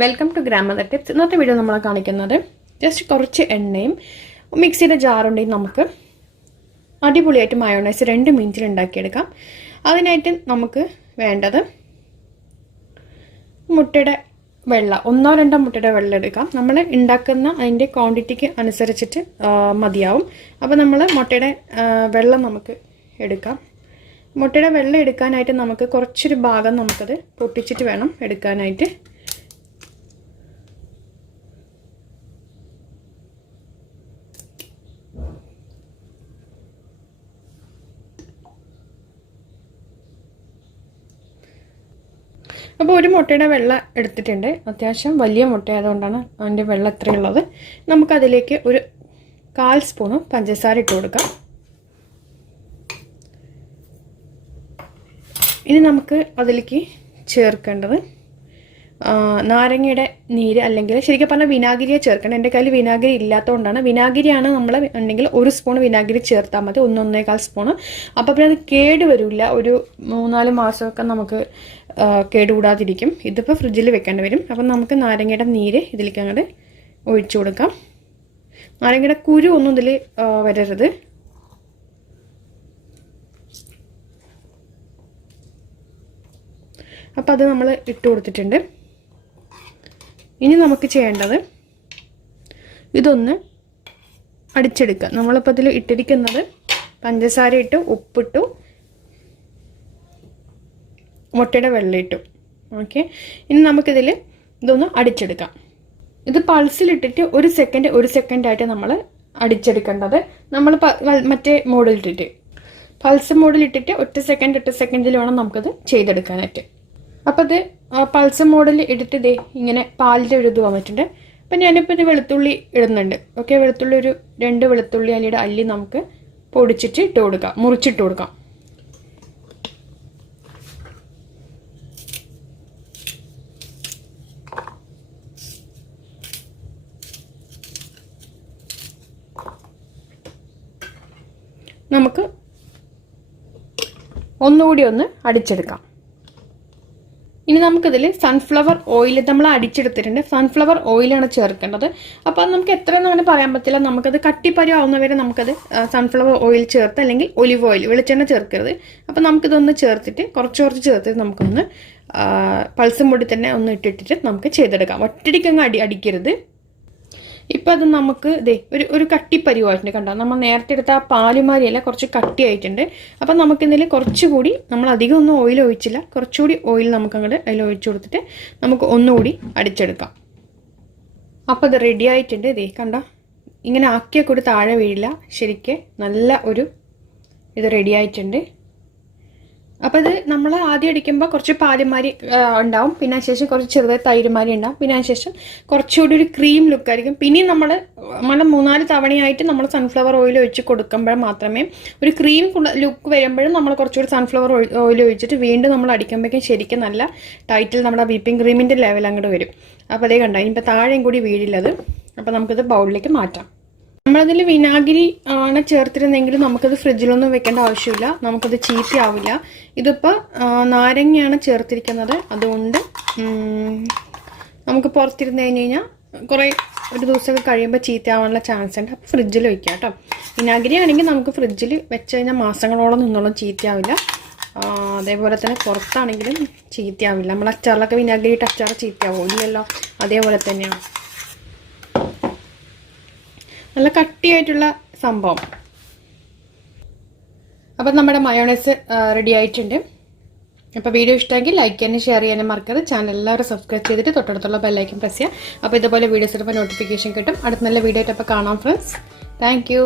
Welcome to grammar tips. ഇന്നത്തെ video നമ്മൾ കാണിക്കുന്നത് ജസ്റ്റ് കുറച്ച് എണ്ണയും മിക്സിയുടെ ജാറുണ്ടെങ്കിൽ നമുക്ക് അടിപൊളിയായിട്ട് മയോണൈസ് 2 മിനിറ്റിൽ ഉണ്ടാക്കിയെടുക്കാം. അതിനായിട്ട് നമുക്ക് വേണ്ടത് മുട്ടയുടെ വെള്ള, 1-2 മുട്ടയുടെ വെള്ളം എടുക്കാം. നമ്മൾ ഉണ്ടാക്കുന്ന അതിൻ്റെ ക്വാണ്ടിറ്റിക്ക് അനുസരിച്ചിട്ട് മതിയാവും. അപ്പോൾ നമ്മൾ മുട്ടയുടെ വെള്ളം നമുക്ക് എടുക്കാം. മുട്ടയുടെ വെള്ളം എടുക്കാനായിട്ട് നമുക്ക് കുറച്ചൊരു ഭാഗം നമുക്കത് പൊട്ടിച്ചിട്ട് വേണം എടുക്കാനായിട്ട്. അപ്പോൾ ഒരു മുട്ടയുടെ വെള്ള എടുത്തിട്ടുണ്ട്. അത്യാവശ്യം വലിയ മുട്ട ആയതുകൊണ്ടാണ് അതിൻ്റെ വെള്ളം എത്രയുള്ളത്. നമുക്കതിലേക്ക് ഒരു 1/4 സ്പൂൺ പഞ്ചസാര ഇട്ട് കൊടുക്കാം. ഇനി നമുക്ക് അതിലേക്ക് ചേർക്കേണ്ടത് നാരങ്ങയുടെ നീര്, അല്ലെങ്കിൽ ശരിക്കും പറഞ്ഞാൽ വിനാഗിരിയെ ചേർക്കണം. എൻ്റെ കയ്യിൽ വിനാഗിരി ഇല്ലാത്തതുകൊണ്ടാണ്. വിനാഗിരിയാണ് നമ്മൾ ഉണ്ടെങ്കിൽ 1 സ്പൂൺ വിനാഗിരി ചേർത്താൽ മതി, 1-1.25 സ്പൂണ്. അപ്പോൾ പിന്നെ അത് കേട് വരില്ല. ഒരു 3-4 മാസമൊക്കെ നമുക്ക് കേടുകൂടാതിരിക്കും. ഇതിപ്പോൾ ഫ്രിഡ്ജിൽ വെക്കേണ്ടി വരും. അപ്പം നമുക്ക് നാരങ്ങയുടെ നീര് ഇതിലേക്ക് അങ്ങോട്ട് ഒഴിച്ചു കൊടുക്കാം. നാരങ്ങയുടെ കുരു ഒന്നും ഇതിൽ വരരുത്. അപ്പോൾ അത് നമ്മൾ ഇട്ട് കൊടുത്തിട്ടുണ്ട്. ഇനി നമുക്ക് ചെയ്യേണ്ടത് ഇതൊന്ന് അടിച്ചെടുക്കുക. നമ്മളിപ്പോൾ ഇതിൽ ഇട്ടിരിക്കുന്നത് പഞ്ചസാര ഇട്ടു, ഉപ്പിട്ടു, മുട്ടയുടെ വെള്ളം ഇട്ടു. ഓക്കെ, ഇനി നമുക്കിതിൽ ഇതൊന്ന് അടിച്ചെടുക്കാം. ഇത് പൾസിലിട്ടിട്ട് 1 സെക്കൻഡ് ആയിട്ട് നമ്മൾ അടിച്ചെടുക്കേണ്ടത്. നമ്മൾ മറ്റേ മോഡിലിട്ടിട്ട് പൾസ് മോഡിലിട്ടിട്ട് 1 സെക്കൻഡിൽ വേണം നമുക്കത് ചെയ്തെടുക്കാനായിട്ട്. അപ്പോൾ ഇത് പൾസ് മോഡിൽ ഇട്ടിട്ട് ഇതേ ഇങ്ങനെ പാലിൻ്റെ ഒരു ഇത് വന്നിട്ടുണ്ട്. അപ്പം ഞാനിപ്പോൾ ഇത് വെളുത്തുള്ളി ഇടുന്നുണ്ട്. ഓക്കെ, വെളുത്തുള്ളി ഒരു 2 വെളുത്തുള്ളി അല്ലിയുടെ അല്ലി നമുക്ക് പൊടിച്ചിട്ട് ഇട്ട് കൊടുക്കാം, മുറിച്ചിട്ട് കൊടുക്കാം. നമുക്ക് ഒന്നുകൂടി ഒന്ന് അടിച്ചെടുക്കാം. ഇനി നമുക്കിതിൽ സൺഫ്ലവർ ഓയിൽ നമ്മൾ അടിച്ചെടുത്തിട്ടുണ്ട്. സൺഫ്ലവർ ഓയിലാണ് ചേർക്കേണ്ടത്. അപ്പോൾ അത് നമുക്ക് എത്രയെന്ന് അങ്ങനെ പറയാൻ പറ്റില്ല. നമുക്കത് കട്ടിപ്പരുവാവുന്നവരെ നമുക്കത് സൺഫ്ലവർ ഓയിൽ ചേർത്ത്, അല്ലെങ്കിൽ ഒലിവ് ഓയിൽ, വെളിച്ചെണ്ണ ചേർക്കരുത്. അപ്പോൾ നമുക്കിതൊന്ന് ചേർത്തിട്ട് കുറച്ച് ചേർത്തിട്ട് നമുക്കൊന്ന് പൾസും പൊടി തന്നെ ഒന്ന് ഇട്ടിട്ട് നമുക്ക് ചെയ്തെടുക്കാം. ഒറ്റടിക്കങ്ങ് അടിക്കരുത്. ഇപ്പം അത് നമുക്ക് ഇതേ ഒരു കട്ടിപ്പരുവായിട്ടുണ്ട്. കണ്ടോ, നമ്മൾ നേരത്തെ എടുത്ത ആ പാലുമാരിയല്ല, കുറച്ച് കട്ടിയായിട്ടുണ്ട്. അപ്പം നമുക്കിതിൽ കുറച്ചുകൂടി, നമ്മൾ അധികം ഒന്നും ഓയിൽ ഒഴിച്ചില്ല, കുറച്ചുകൂടി ഓയിൽ നമുക്ക് അങ്ങോട്ട് അതിൽ ഒഴിച്ചു കൊടുത്തിട്ട് നമുക്ക് ഒന്നുകൂടി അടിച്ചെടുക്കാം. അപ്പം അത് റെഡി ആയിട്ടുണ്ട്. ഇതേ കണ്ടോ, ഇങ്ങനെ ആക്കിയാൽ കൂടി താഴെ വീഴില്ല. ശരിക്കും നല്ല ഒരു ഇത് റെഡി ആയിട്ടുണ്ട്. അപ്പോൾ ഇത് നമ്മൾ ആദ്യം അടിക്കുമ്പോൾ കുറച്ച് പാലുമാരി ഉണ്ടാവും, പിന്നെ അതിന് ശേഷം കുറച്ച് ചെറുതായി തൈരുമാരി ഉണ്ടാവും, പിന്നെ അതിന് ശേഷം കുറച്ചുകൂടി ഒരു ക്രീം ലുക്കായിരിക്കും. പിന്നെയും നമ്മൾ 3-4 തവണയായിട്ട് നമ്മൾ സൺഫ്ലവർ ഓയിൽ ഒഴിച്ച് കൊടുക്കുമ്പോൾ മാത്രമേ ഒരു ക്രീം ലുക്ക് വരുമ്പോഴും നമ്മൾ കുറച്ചുകൂടി സൺഫ്ലവർ ഓയിൽ ഒഴിച്ചിട്ട് വീണ്ടും നമ്മൾ അടിക്കുമ്പോഴേക്കും ശരിക്കും നല്ല ടൈറ്റിൽ നമ്മുടെ വിപ്പിംഗ് ക്രീമിൻ്റെ ലെവൽ അങ്ങോട്ട് വരും. അപ്പോൾ അതേ കണ്ടോ, ഇനിയിപ്പോൾ താഴെയും കൂടി വീഴില്ലത്. അപ്പോൾ നമുക്കിത് ബൗളിലേക്ക് മാറ്റാം. നമ്മളതിൽ വിനാഗിരി ആണ് ചേർത്തിരുന്നെങ്കിലും നമുക്കത് ഫ്രിഡ്ജിലൊന്നും വെക്കേണ്ട ആവശ്യമില്ല, നമുക്കത് ചീത്തയാവില്ല. ഇതിപ്പോൾ നാരങ്ങയാണ് ചേർത്തിരിക്കുന്നത്, അതുകൊണ്ട് നമുക്ക് പുറത്തിരുന്ന് കഴിഞ്ഞാൽ ഒരു ദിവസമൊക്കെ കഴിയുമ്പോൾ ചീത്തയാവാനുള്ള ചാൻസ് ഉണ്ട്. അപ്പോൾ ഫ്രിഡ്ജിൽ വയ്ക്കാം കേട്ടോ. വിനാഗിരി ആണെങ്കിൽ നമുക്ക് ഫ്രിഡ്ജിൽ വെച്ച് കഴിഞ്ഞാൽ മാസങ്ങളോളം നിന്നോളം ചീത്തയാവില്ല. അതേപോലെ തന്നെ പുറത്താണെങ്കിലും ചീത്തയാവില്ല. നമ്മൾ അച്ചാറിലൊക്കെ വിനാഗിരി ഇട്ട് അച്ചാർ ചീത്തയാവും ഇല്ലല്ലോ, അതേപോലെ തന്നെയാണ്. നല്ല കട്ടിയായിട്ടുള്ള സംഭവം. അപ്പം നമ്മുടെ മയോണൈസ് റെഡി ആയിട്ടുണ്ട്. അപ്പോൾ വീഡിയോ ഇഷ്ടമെങ്കിൽ ലൈക്ക് ചെയ്യാനും ഷെയർ ചെയ്യാനും മറക്കരുത്. ചാനൽ എല്ലാവരും സബ്സ്ക്രൈബ് ചെയ്തിട്ട് തൊട്ടടുത്തുള്ള ബെല്ലൈക്കൻ പ്രസ് ചെയ്യുക. അപ്പോൾ ഇതുപോലെ വീഡിയോസ് ഇടുമ്പോൾ നോട്ടിഫിക്കേഷൻ കിട്ടും. അടുത്ത നല്ല വീഡിയോ ആയിട്ട് അപ്പോൾ കാണാം ഫ്രണ്ട്സ്. Thank you.